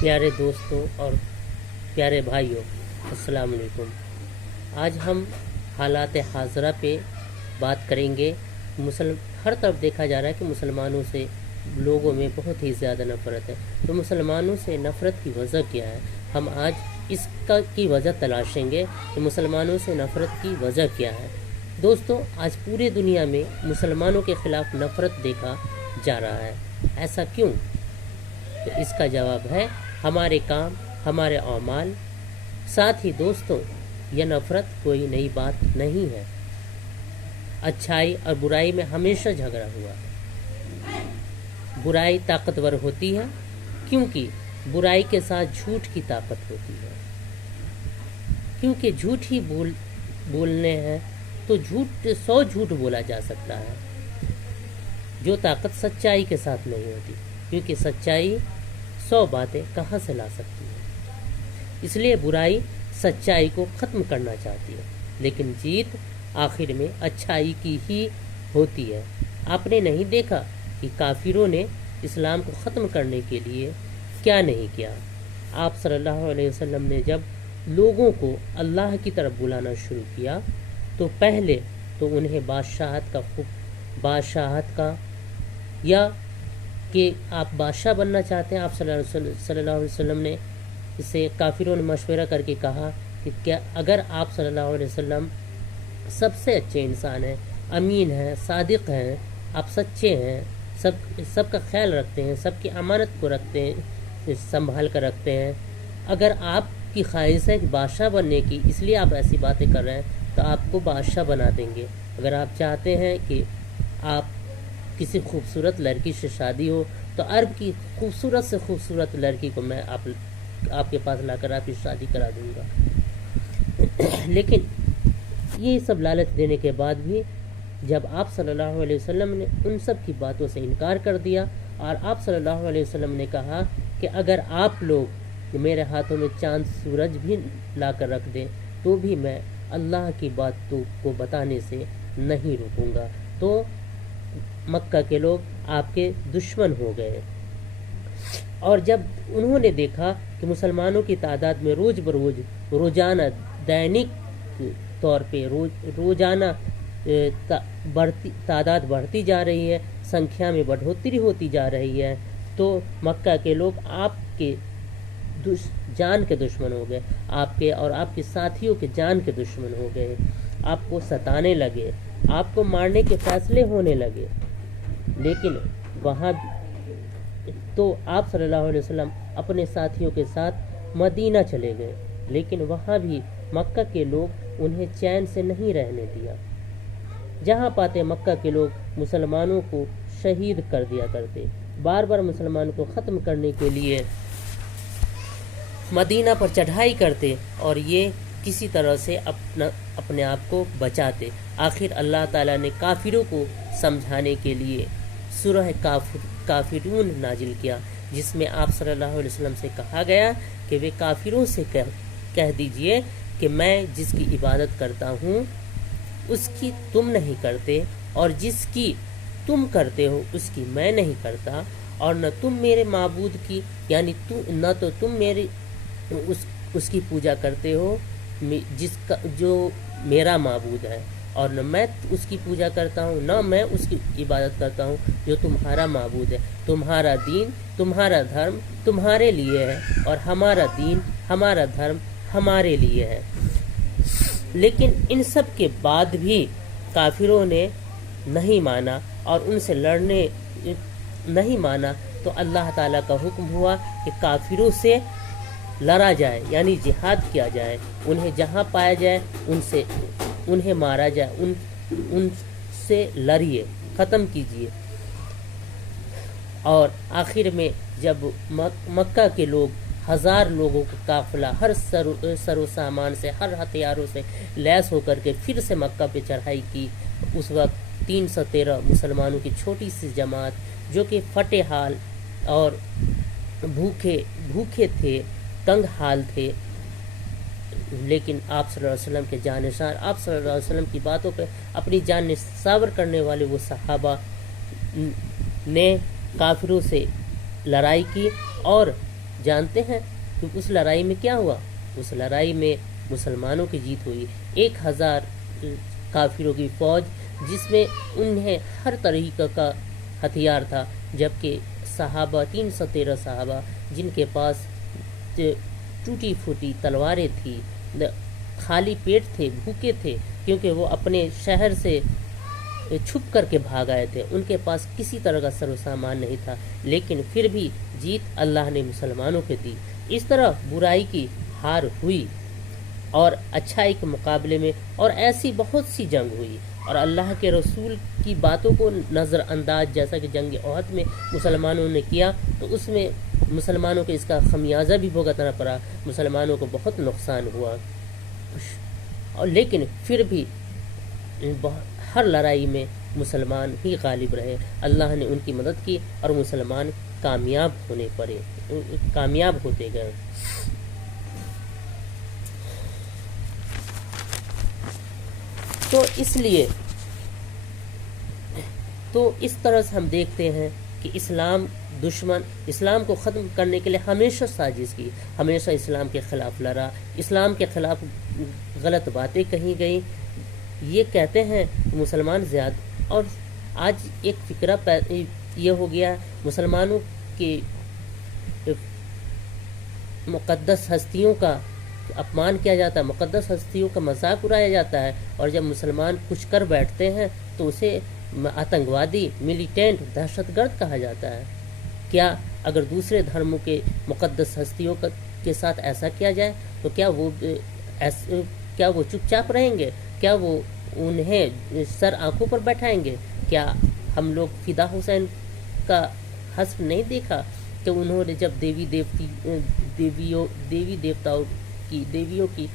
پیارے دوستوں اور پیارے بھائیوں، السلام علیکم۔ آج ہم حالات حاضرہ پہ بات کریں گے۔ ہر طرف دیکھا جا رہا ہے کہ مسلمانوں سے لوگوں میں بہت ہی زیادہ نفرت ہے، تو مسلمانوں سے نفرت کی وجہ کیا ہے؟ ہم آج اس کی وجہ تلاشیں گے کہ مسلمانوں سے نفرت کی وجہ کیا ہے۔ دوستوں، آج پورے دنیا میں مسلمانوں کے خلاف نفرت دیکھا جا رہا ہے۔ ایسا کیوں؟ تو اس کا جواب ہے ہمارے کام، ہمارے اعمال۔ ساتھ ہی دوستوں، یہ نفرت کوئی نئی بات نہیں ہے۔ اچھائی اور برائی میں ہمیشہ جھگڑا ہوا ہے۔ برائی طاقتور ہوتی ہے کیونکہ برائی کے ساتھ جھوٹ کی طاقت ہوتی ہے، کیونکہ جھوٹ ہی بولنے ہیں تو 100 جھوٹ بولا جا سکتا ہے، جو طاقت سچائی کے ساتھ نہیں ہوتی، کیونکہ سچائی 100 باتیں کہاں سے لا سکتی ہے۔ اس لیے برائی سچائی کو ختم کرنا چاہتی ہے، لیکن جیت آخر میں اچھائی کی ہی ہوتی ہے۔ آپ نے نہیں دیکھا کہ کافروں نے اسلام کو ختم کرنے کے لیے کیا نہیں کیا؟ آپ صلی اللہ علیہ وسلم نے جب لوگوں کو اللہ کی طرف بلانا شروع کیا تو پہلے تو انہیں بادشاہت کا یا کہ آپ بادشاہ بننا چاہتے ہیں، آپ صلی اللہ علیہ وسلم نے اسے کافروں نے مشورہ کر کے کہا کہ کیا اگر آپ صلی اللہ علیہ وسلم سب سے اچھے انسان ہیں، امین ہیں، صادق ہیں، آپ سچے ہیں، سب کا خیال رکھتے ہیں، سب کی امانت کو رکھتے ہیں، سنبھال کر رکھتے ہیں، اگر آپ کی خواہش ہے کہ بادشاہ بننے کی، اس لیے آپ ایسی باتیں کر رہے ہیں، تو آپ کو بادشاہ بنا دیں گے۔ اگر آپ چاہتے ہیں کہ آپ کسی خوبصورت لڑکی سے شادی ہو تو عرب کی خوبصورت سے خوبصورت لڑکی کو میں آپ کے پاس لا کر آپ کی شادی کرا دوں گا۔ لیکن یہ سب لالچ دینے کے بعد بھی جب آپ صلی اللہ علیہ وسلم نے ان سب کی باتوں سے انکار کر دیا اور آپ صلی اللہ علیہ وسلم نے کہا کہ اگر آپ لوگ میرے ہاتھوں میں چاند سورج بھی لا کر رکھ دیں تو بھی میں اللہ کی باتوں کو بتانے سے نہیں رکوں گا، تو مکہ کے لوگ آپ کے دشمن ہو گئے۔ اور جب انہوں نے دیکھا کہ مسلمانوں کی تعداد میں روز بروز روزانہ دینک طور پہ روزانہ تعداد بڑھتی جا رہی ہے، سنکھیا میں بڑھوتری ہوتی جا رہی ہے، تو مکہ کے لوگ آپ کے جان کے دشمن ہو گئے، آپ کے اور آپ کے ساتھیوں کے جان کے دشمن ہو گئے، آپ کو ستانے لگے، آپ کو مارنے کے فیصلے ہونے لگے۔ لیکن وہاں تو آپ صلی اللہ علیہ وسلم اپنے ساتھیوں کے ساتھ مدینہ چلے گئے، لیکن وہاں بھی مکہ کے لوگ انہیں چین سے نہیں رہنے دیا۔ جہاں پاتے مکہ کے لوگ مسلمانوں کو شہید کر دیا کرتے، بار بار مسلمانوں کو ختم کرنے کے لیے مدینہ پر چڑھائی کرتے اور یہ کسی طرح سے اپنے آپ کو بچاتے۔ آخر اللہ تعالیٰ نے کافروں کو سمجھانے کے لیے سورہ کافرون نازل کیا، جس میں آپ صلی اللہ علیہ وسلم سے کہا گیا کہ وہ کافروں سے کہہ دیجئے کہ میں جس کی عبادت کرتا ہوں اس کی تم نہیں کرتے، اور جس کی تم کرتے ہو اس کی میں نہیں کرتا، اور نہ تم میرے معبود کی یعنی نہ تو تم میری اس کی پوجا کرتے ہو جو میرا معبود ہے، اور نہ میں اس کی پوجا کرتا ہوں، نہ میں اس کی عبادت کرتا ہوں جو تمہارا معبود ہے۔ تمہارا دین، تمہارا دھرم تمہارے لیے ہے، اور ہمارا دین، ہمارا دھرم ہمارے لیے ہے۔ لیکن ان سب کے بعد بھی کافروں نے نہیں مانا اور ان سے لڑنے نہیں مانا، تو اللہ تعالیٰ کا حکم ہوا کہ کافروں سے لڑا جائے، یعنی جہاد کیا جائے، انہیں جہاں پایا جائے انہیں مارا جائے، ان سے لڑیے، ختم کیجیے۔ اور آخر میں جب مکہ کے لوگ 1000 لوگوں کا قافلہ ہر سر و سامان سے، ہر ہتھیاروں سے لیس ہو کر کے پھر سے مکہ پہ چڑھائی کی، اس وقت 313 مسلمانوں کی چھوٹی سی جماعت جو کہ پھٹے حال اور بھوکے تھے، تنگ حال تھے، لیکن آپ صلی اللہ علیہ وسلم کے جانشار، آپ صلی اللہ علیہ وسلم کی باتوں پہ اپنی جان نثار کرنے والے وہ صحابہ نے کافروں سے لڑائی کی اور جانتے ہیں کہ اس لڑائی میں کیا ہوا؟ اس لڑائی میں مسلمانوں کی جیت ہوئی. 1000 کافروں کی فوج، جس میں انہیں ہر طریقہ کا ہتھیار تھا، جبکہ صحابہ 313 صحابہ جن کے پاس ٹوٹی پھوٹی تلواریں تھیں، خالی پیٹ تھے، بھوکے تھے، کیونکہ وہ اپنے شہر سے چھپ کر کے بھاگ آئے تھے، ان کے پاس کسی طرح کا سر و سامان نہیں تھا، لیکن پھر بھی جیت اللہ نے مسلمانوں کو دی. اس طرح برائی کی ہار ہوئی اور اچھائی کے مقابلے میں، اور ایسی بہت سی جنگ ہوئی، اور اللہ کے رسول کی باتوں کو نظر انداز، جیسا کہ جنگ احد میں مسلمانوں نے کیا، تو اس میں مسلمانوں کو اس کا خمیازہ بھی بھگتنا پڑا، مسلمانوں کو بہت نقصان ہوا. اور لیکن پھر بھی ہر لڑائی میں مسلمان ہی غالب رہے، اللہ نے ان کی مدد کی اور مسلمان کامیاب ہوتے گئے. تو اس طرح سے ہم دیکھتے ہیں کہ اسلام کو ختم کرنے کے لیے ہمیشہ سازش کی، ہمیشہ اسلام کے خلاف لڑا، اسلام کے خلاف غلط باتیں کہی گئیں. یہ کہتے ہیں مسلمان زیادہ، اور آج ایک فکرہ یہ ہو گیا، مسلمانوں کی مقدس ہستیوں کا اپمان کیا جاتا ہے، مقدس ہستیوں کا مذاق اڑایا جاتا ہے، اور جب مسلمان کچھ کر بیٹھتے ہیں تو اسے آتنکوادی، ملیٹنٹ، دہشت گرد کہا جاتا ہے. کیا اگر دوسرے دھرموں کے مقدس ہستیوں کے ساتھ ایسا کیا جائے تو کیا وہ چپ چاپ رہیں گے؟ کیا وہ انہیں سر آنکھوں پر بیٹھائیں گے؟ کیا ہم لوگ فدا حسین کا حسب نہیں دیکھا کہ انہوں نے جب دیویوں کی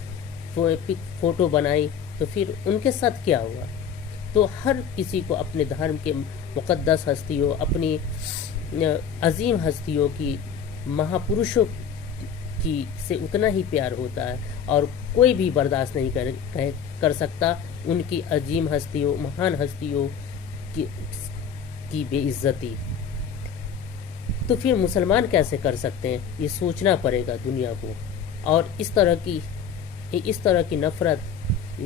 فوٹو بنائی تو پھر ان کے ساتھ کیا ہوا؟ تو ہر کسی کو اپنے دھرم کے مقدس ہستیوں، اپنی عظیم ہستیوں کی، مہاپرشوں کی سے اتنا ہی پیار ہوتا ہے، اور کوئی بھی برداشت نہیں کر سکتا ان کی عظیم ہستیوں، مہان ہستیوں کی بے عزتی. تو پھر مسلمان کیسے کر سکتے ہیں؟ یہ سوچنا پڑے گا دنیا کو. اور اس طرح کی نفرت،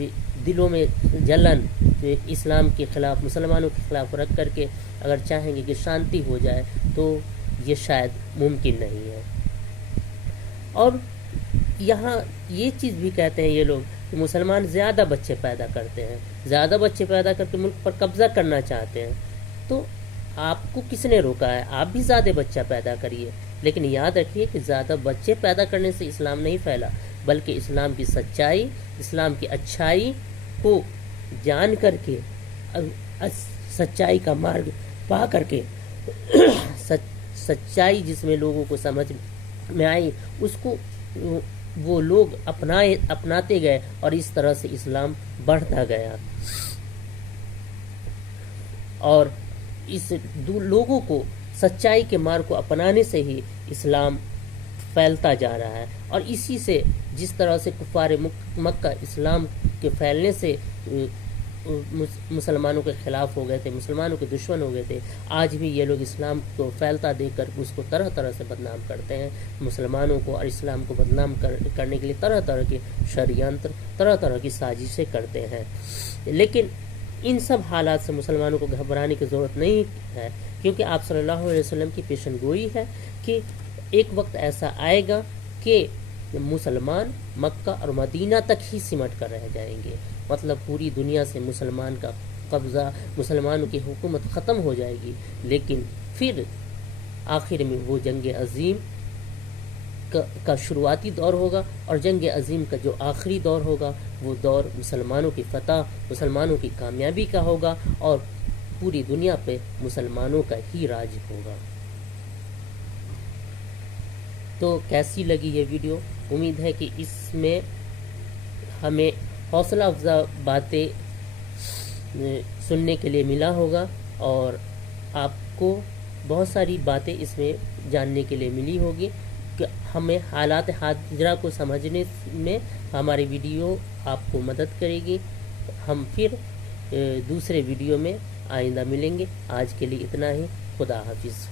دلوں میں جلن اسلام کے خلاف، مسلمانوں کے خلاف رکھ کر کے اگر چاہیں گے کہ شانتی ہو جائے تو یہ شاید ممکن نہیں ہے. اور یہاں یہ چیز بھی کہتے ہیں یہ لوگ کہ مسلمان زیادہ بچے پیدا کرتے ہیں، زیادہ بچے پیدا کر کے ملک پر قبضہ کرنا چاہتے ہیں. تو آپ کو کس نے روکا ہے؟ آپ بھی زیادہ بچہ پیدا کریے، لیکن یاد رکھیے کہ زیادہ بچے پیدا کرنے سے اسلام نہیں پھیلا، بلکہ اسلام کی سچائی، اسلام کی اچھائی کو جان کر کے، سچائی کا مارگ پا کر کے، سچائی جس میں لوگوں کو سمجھ میں آئی، اس کو وہ لوگ اپناتے گئے، اور اس طرح سے اسلام بڑھتا گیا. اور اس لوگوں کو سچائی کے مارگ کو اپنانے سے ہی اسلام پھیلتا جا رہا ہے. اور اسی سے جس طرح سے کفار مکہ اسلام کے پھیلنے سے مسلمانوں کے خلاف ہو گئے تھے، مسلمانوں کے دشمن ہو گئے تھے، آج بھی یہ لوگ اسلام کو پھیلتا دیکھ کر اس کو طرح طرح سے بدنام کرتے ہیں. مسلمانوں کو اور اسلام کو بدنام کرنے کے لیے طرح طرح کے شریعنتر، طرح طرح کی سازشیں کرتے ہیں. لیکن ان سب حالات سے مسلمانوں کو گھبرانے کی ضرورت نہیں ہے، کیونکہ آپ صلی اللہ علیہ وسلم کی پیشن گوئی ہے کہ ایک وقت ایسا آئے گا کہ مسلمان مکہ اور مدینہ تک ہی سمٹ کر رہ جائیں گے. مطلب پوری دنیا سے مسلمان کا قبضہ، مسلمانوں کی حکومت ختم ہو جائے گی. لیکن پھر آخر میں وہ جنگ عظیم کا شروعاتی دور ہوگا، اور جنگ عظیم کا جو آخری دور ہوگا وہ دور مسلمانوں کی فتح، مسلمانوں کی کامیابی کا ہوگا، اور پوری دنیا پہ مسلمانوں کا ہی راج ہوگا. تو کیسی لگی یہ ویڈیو؟ امید ہے کہ اس میں ہمیں حوصلہ افزا باتیں سننے کے لیے ملا ہوگا، اور آپ کو بہت ساری باتیں اس میں جاننے کے لیے ملی ہوگی کہ ہمیں حالات حاضرہ کو سمجھنے میں ہماری ویڈیو آپ کو مدد کرے گی. ہم پھر دوسرے ویڈیو میں آئندہ ملیں گے. آج کے لیے اتنا ہی. خدا حافظ.